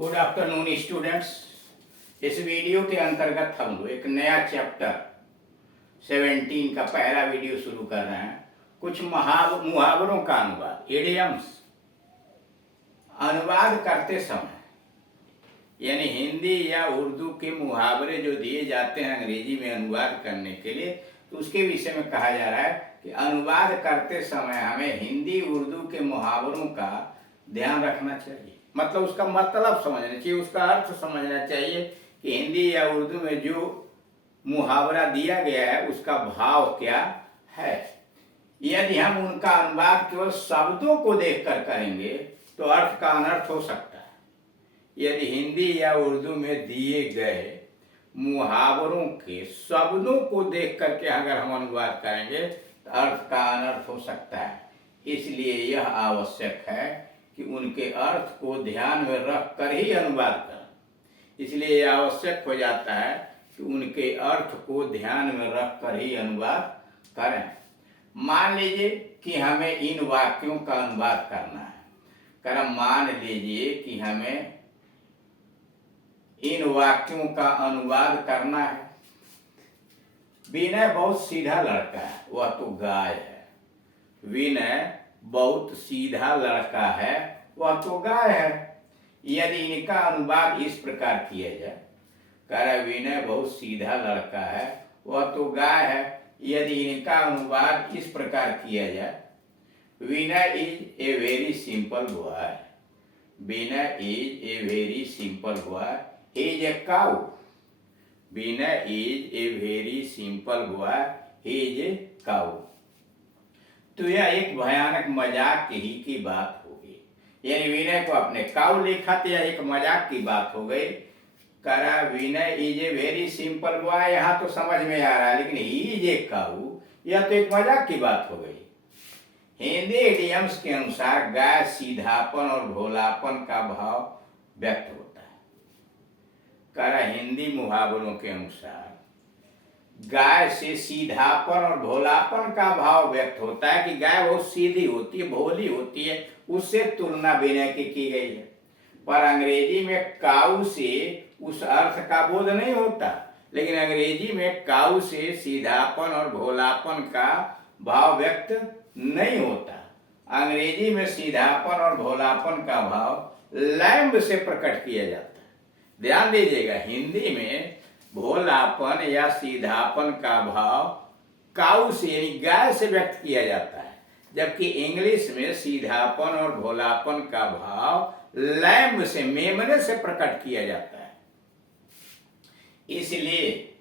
Good afternoon students. इस video के अंतर्गत हम लोग एक नया चैप्टर 17 का पहला वीडियो शुरू कर रहे हैं। कुछ मुहावरों का अनुवाद, इडियम्स। अनुवाद करते समय यानी हिंदी या उर्दू के मुहावरे जो दिए जाते हैं अंग्रेजी में अनुवाद करने के लिए, तो उसके विषय में कहा जा रहा है कि अनुवाद करते समय हमें हिंदी उर्दू के मुहावरों का ध्यान रखना चाहिए। मतलब उसका मतलब समझना चाहिए, उसका अर्थ समझना चाहिए कि हिंदी या उर्दू में जो मुहावरा दिया गया है उसका भाव क्या है। यदि हम उनका अनुवाद केवल शब्दों को देखकर करेंगे तो अर्थ का अनर्थ हो सकता है। यदि हिंदी या उर्दू में दिए गए मुहावरों के शब्दों को देख करके अगर हम अनुवाद करेंगे तो अर्थ का अनर्थ हो सकता है। इसलिए यह आवश्यक है कि उनके अर्थ को ध्यान में रख कर ही अनुवाद करें। इसलिए यह आवश्यक हो जाता है कि उनके अर्थ को ध्यान में रख कर ही अनुवाद करें। मान लीजिए कि हमें इन वाक्यों का अनुवाद करना है। मान लीजिए कि हमें इन वाक्यों का अनुवाद करना है। विनय बहुत सीधा लड़का है, वह तो गाय है। विनय बहुत सीधा लड़का है, वह तो गाय है। यदि इनका अनुवाद इस प्रकार किया जाए, विनय बहुत सीधा लड़का है, वह तो गाय है। यदि इनका अनुवाद इस प्रकार किया जाए, Vinay is a very simple boy. Vinay is a very simple boy, he is a cow. Vinay is a very simple boy, he is a cow. तो यह एक भयानक मजाक ही की बात होगी। यानी विनय को अपने काऊ लिखा तो यह एक मजाक की बात हो गई। Vinay is a very simple boy, यहाँ तो समझ में आ रहा है, लेकिन ही इज ए काऊ यह तो एक मजाक की बात हो गई। हिंदी इडियम्स के अनुसार गाय सीधापन और भोलापन का भाव व्यक्त होता है। हिंदी मुहावरों के अनुसार गाय से सीधापन और भोलापन का भाव व्यक्त होता है कि गाय बहुत सीधी होती है, भोली होती है, उससे तुलना विनय की गई है। पर अंग्रेजी में काऊ से उस अर्थ का बोध नहीं होता। लेकिन अंग्रेजी में काऊ से सीधापन और भोलापन का भाव व्यक्त नहीं होता। अंग्रेजी में सीधापन और भोलापन का भाव लैम्ब से प्रकट किया जाता है। ध्यान दीजिएगा, हिंदी में भोलापन या सीधापन का भाव काऊ से यानी गाय से व्यक्त किया जाता है, जबकि इंग्लिश में सीधापन और भोलापन का भाव लैम्ब से, मेमने से प्रकट किया जाता है। इसलिए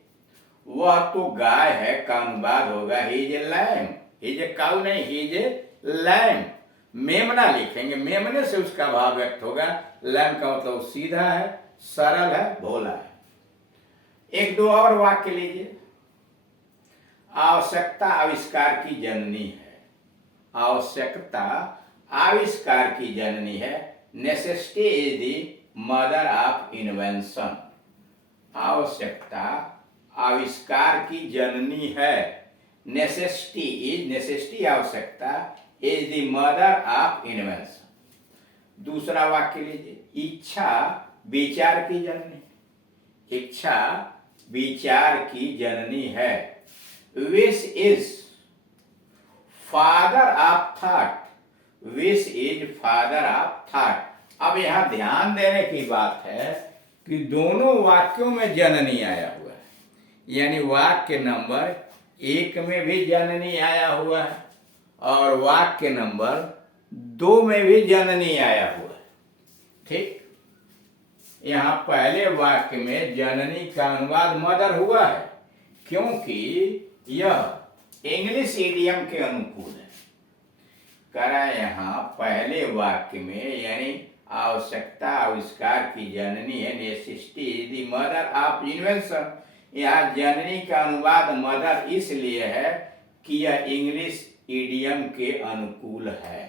वह तो गाय है का अनुवाद होगा he is a lamb. He is a cow नहीं, ही इज ए लैम्ब। मेमना लिखेंगे, मेमने से उसका भाव व्यक्त होगा। लैम्ब का मतलब सीधा है, सरल है, भोला है। एक दो और वाक्य लीजिए। आवश्यकता आविष्कार की जननी है। आवश्यकता आविष्कार की जननी है। Necessity is the mother of invention. आवश्यकता आविष्कार की जननी है। नेसेसिटी आवश्यकता is the mother of invention. दूसरा वाक्य लीजिए। इच्छा विचार की जननी। इच्छा विचार की जननी है। Wish is father of thought. Wish is father of thought. अब यहां ध्यान देने की बात है कि दोनों वाक्यों में जननी आया हुआ है। यानी वाक्य नंबर 1 में भी जननी आया हुआ है और वाक्य नंबर 2 में भी जननी आया हुआ है। ठीक, यहाँ पहले वाक्य में जननी का अनुवाद मदर हुआ है, क्योंकि यह इंग्लिश इडियम के अनुकूल है। यहाँ पहले वाक्य में यानी आवश्यकता आविष्कार की जननी है। Necessity is the mother of invention. यहाँ जननी का अनुवाद मदर इसलिए है कि यह इंग्लिश इडियम के अनुकूल है।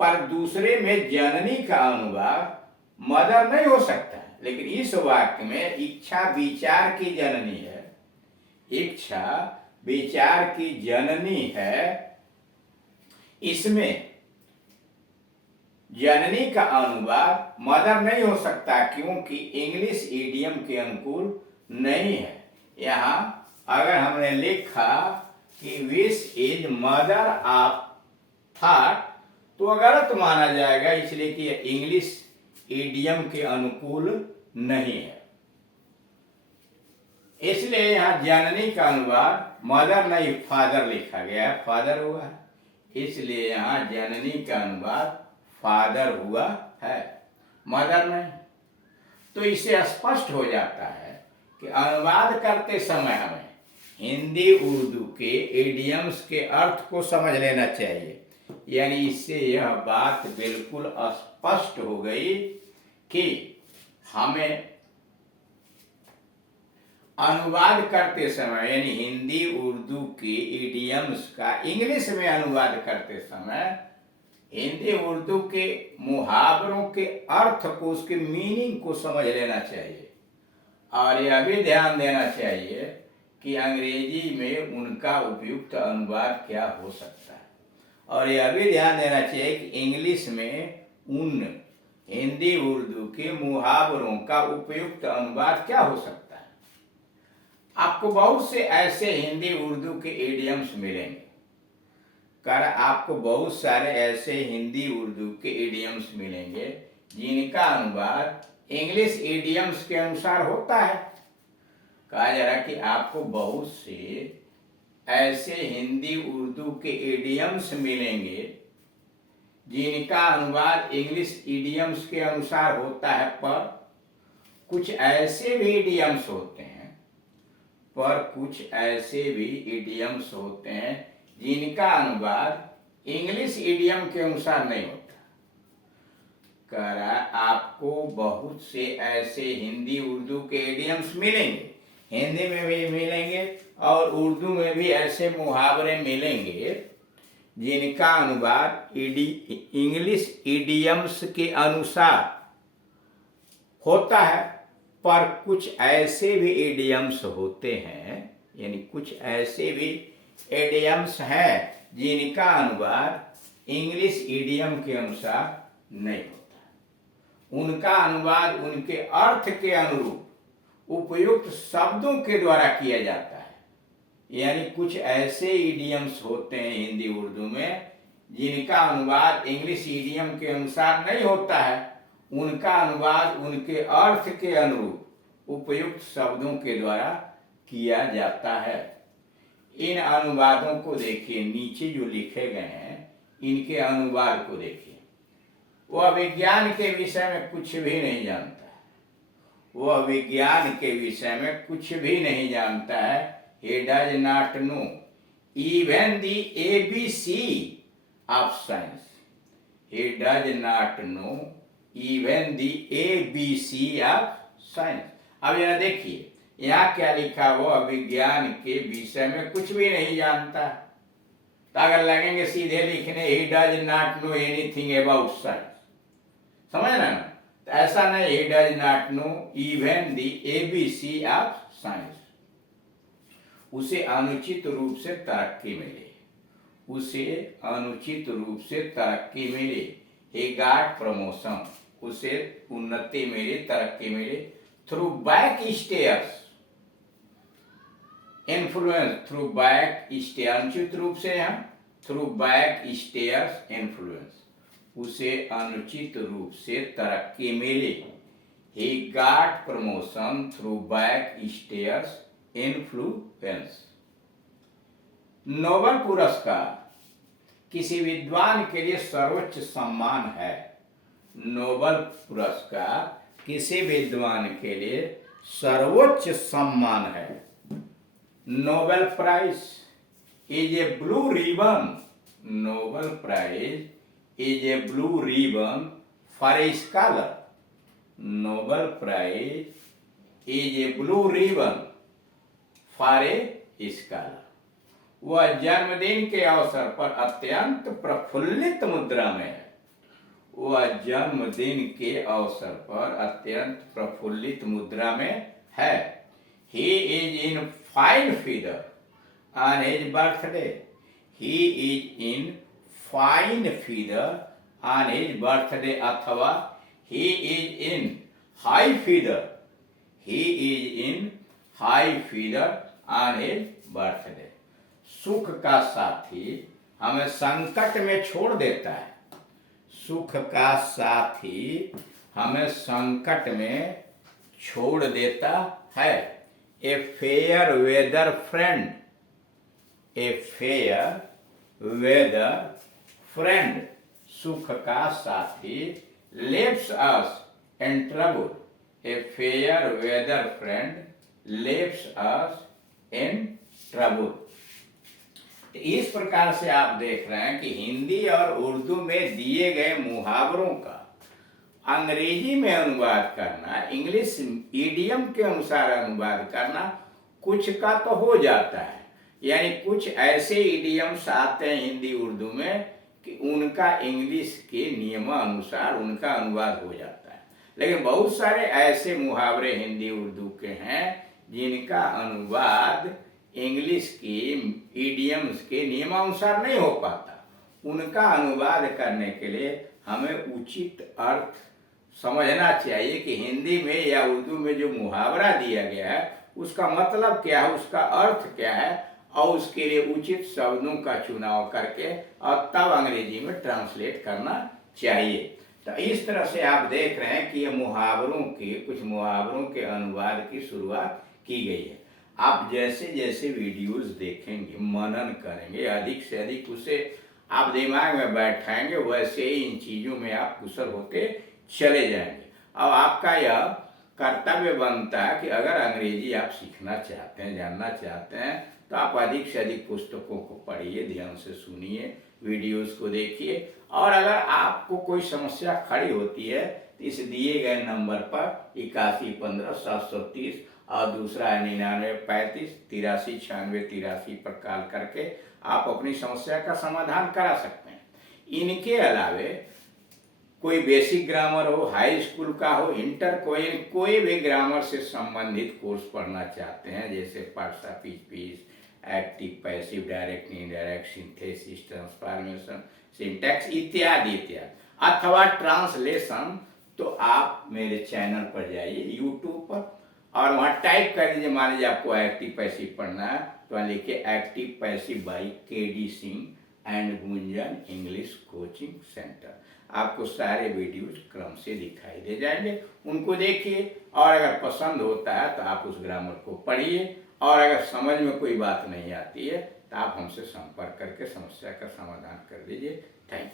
पर दूसरे में जननी का अनुवाद मदर नहीं हो सकता। लेकिन इस वाक्य में इच्छा विचार की जननी है। इच्छा विचार की जननी है। इसमें जननी का अनुवाद मदर नहीं हो सकता, क्योंकि इंग्लिश ईडियम के अनुकूल नहीं है। यहाँ अगर हमने लिखा कि wish is mother of thought तो गलत माना जाएगा, इसलिए कि इंग्लिश ईडियम के अनुकूल नहीं है। इसलिए यहाँ जननी का अनुवाद मदर नहीं फादर लिखा गया है, फादर हुआ है, इसलिए यहाँ जननी का अनुवाद फादर हुआ है, मदर नहीं। तो इससे स्पष्ट हो जाता है कि अनुवाद करते समय हमें हिंदी उर्दू के इडियम्स के अर्थ को समझ लेना चाहिए। यानी इससे यह बात बिल्कुल स्पष्ट हो गई कि हमें अनुवाद करते समय यानी हिंदी उर्दू के इडियम्स का इंग्लिश में अनुवाद करते समय हिंदी उर्दू के मुहावरों के अर्थ को, उसके मीनिंग को समझ लेना चाहिए। और यह भी ध्यान देना चाहिए कि अंग्रेजी में उनका उपयुक्त अनुवाद क्या हो सकता है, और यह भी ध्यान देना चाहिए कि इंग्लिश में उन हिंदी उर्दू के मुहावरों का उपयुक्त अनुवाद क्या हो सकता है। आपको बहुत से ऐसे हिंदी उर्दू के इडियम्स मिलेंगे, आपको बहुत सारे ऐसे हिंदी उर्दू के इडियम्स मिलेंगे जिनका अनुवाद इंग्लिश इडियम्स के अनुसार होता है। कहा जा रहा कि आपको बहुत से ऐसे हिंदी उर्दू के इडियम्स मिलेंगे जिनका अनुवाद इंग्लिश इडियम्स के अनुसार होता है, पर कुछ ऐसे भी इडियम्स होते हैं जिनका अनुवाद इंग्लिश इडियम के अनुसार नहीं होता। कह रहा आपको बहुत से ऐसे हिंदी उर्दू के इडियम्स मिलेंगे, हिंदी में भी मिलेंगे और उर्दू में भी ऐसे मुहावरे मिलेंगे जिनका अनुवाद इंग्लिश इडियम्स के अनुसार होता है, पर कुछ ऐसे भी इडियम्स होते हैं, यानी कुछ ऐसे भी इडियम्स हैं जिनका अनुवाद इंग्लिश इडियम के अनुसार नहीं होता। उनका अनुवाद उनके अर्थ के अनुरूप उपयुक्त शब्दों के द्वारा किया जाता है। यानी कुछ ऐसे इडियम्स होते हैं हिंदी उर्दू में जिनका अनुवाद इंग्लिश इडियम के अनुसार नहीं होता है, उनका अनुवाद उनके अर्थ के अनुरूप उपयुक्त शब्दों के द्वारा किया जाता है। इन अनुवादों को देखिए, नीचे जो लिखे गए हैं इनके अनुवाद को देखिए। वह विज्ञान के विषय में कुछ भी नहीं जानता है, वह विज्ञान के विषय में कुछ भी नहीं जानता है। He does not know even the ABC of science. He does not know even the ABC of science. अब यह देखिए यहाँ क्या लिखा, वो विज्ञान के विषय में कुछ भी नहीं जानता। तो अगर लगेंगे सीधे लिखने he does not know anything about science, समझ रहे ना? तो ऐसा नहीं, he does not know even the ABC of science। उसे अनुचित रूप से तरक्की मिले, उसे अनुचित रूप से तरक्की मिले। he got promotion, उसे उन्नति मिली, तरक्की मिली। Through back stairs influence, through back stair, अनुचित रूप से हम थ्रू बैक स्टेयर्स इन्फ्लुएंस, उसे अनुचित रूप से तरक्की मिली। he got promotion through back stairs influence। Nobel पुरस्कार किसी विद्वान के लिए सर्वोच्च सम्मान है। नोबेल पुरस्कार किसी विद्वान के लिए सर्वोच्च सम्मान है। Nobel prize is a blue ribbon, Nobel prize is a blue ribbon for a scholar. Nobel prize is a blue ribbon for a scholar. वह जन्मदिन के अवसर पर अत्यंत प्रफुल्लित मुद्रा में है। वह जन्मदिन के अवसर पर अत्यंत प्रफुल्लित मुद्रा में है। He is in fine feather on his birthday. He is in fine feather on his birthday अथवा he is in high fever, he is in high fever on his birthday. सुख का साथी हमें संकट में छोड़ देता है, सुख का साथी हमें संकट में छोड़ देता है। A fair weather friend, a fair weather friend, सुख का साथी leaves us in trouble, a fair weather friend leaves us in trouble. इस प्रकार से आप देख रहे हैं कि हिंदी और उर्दू में दिए गए मुहावरों का अंग्रेजी में अनुवाद करना, इंग्लिश ईडियम के अनुसार अनुवाद करना कुछ का तो हो जाता है, यानी कुछ ऐसे ईडियम्स आते हैं हिंदी उर्दू में कि उनका इंग्लिश के नियमानुसार उनका अनुवाद हो जाता है। लेकिन बहुत सारे ऐसे मुहावरे हिंदी उर्दू के हैं जिनका अनुवाद इंग्लिश की ईडियम्स के नियमानुसार नहीं हो पाता। उनका अनुवाद करने के लिए हमें उचित अर्थ समझना चाहिए कि हिंदी में या उर्दू में जो मुहावरा दिया गया है उसका मतलब क्या है, उसका अर्थ क्या है, और उसके लिए उचित शब्दों का चुनाव करके और तब अंग्रेजी में ट्रांसलेट करना चाहिए। तो इस तरह से आप देख रहे हैं कि ये मुहावरों के कुछ मुहावरों के अनुवाद की शुरुआत की गई है। आप जैसे जैसे वीडियोस देखेंगे, मनन करेंगे, अधिक से अधिक उसे आप दिमाग में बैठाएंगे, वैसे ही इन चीज़ों में आप कुशल होते चले जाएंगे। अब आपका यह कर्तव्य बनता है कि अगर अंग्रेजी आप सीखना चाहते हैं, जानना चाहते हैं, तो आप अधिक से अधिक पुस्तकों को पढ़िए, ध्यान से सुनिए, वीडियोस को देखिए, और अगर आपको कोई समस्या खड़ी होती है तो इस दिए गए नंबर पर 8115-730 और दूसरा है 9935-839683 पर कॉल करके आप अपनी समस्या का समाधान करा सकते हैं। इनके अलावे कोई बेसिक ग्रामर हो, हाई स्कूल का हो, इंटर कोई भी ग्रामर से संबंधित कोर्स पढ़ना चाहते हैं, जैसे parts of speech, active, passive, direct, indirect, synthesis, transformation, syntax इत्यादि इत्यादि, अथवा ट्रांसलेशन, तो आप मेरे चैनल पर जाइए यूट्यूब पर और वहाँ टाइप कर दीजिए। मान लीजिए आपको एक्टिव पैसिव पढ़ना है तो वहाँ लिखिए active passive by KD. Singh and Gunjan English coaching centre. आपको सारे वीडियोज क्रम से दिखाई दे जाएंगे, उनको देखिए, और अगर पसंद होता है तो आप उस ग्रामर को पढ़िए, और अगर समझ में कोई बात नहीं आती है तो आप हमसे संपर्क करके समस्या का समाधान कर दीजिए। Thank you.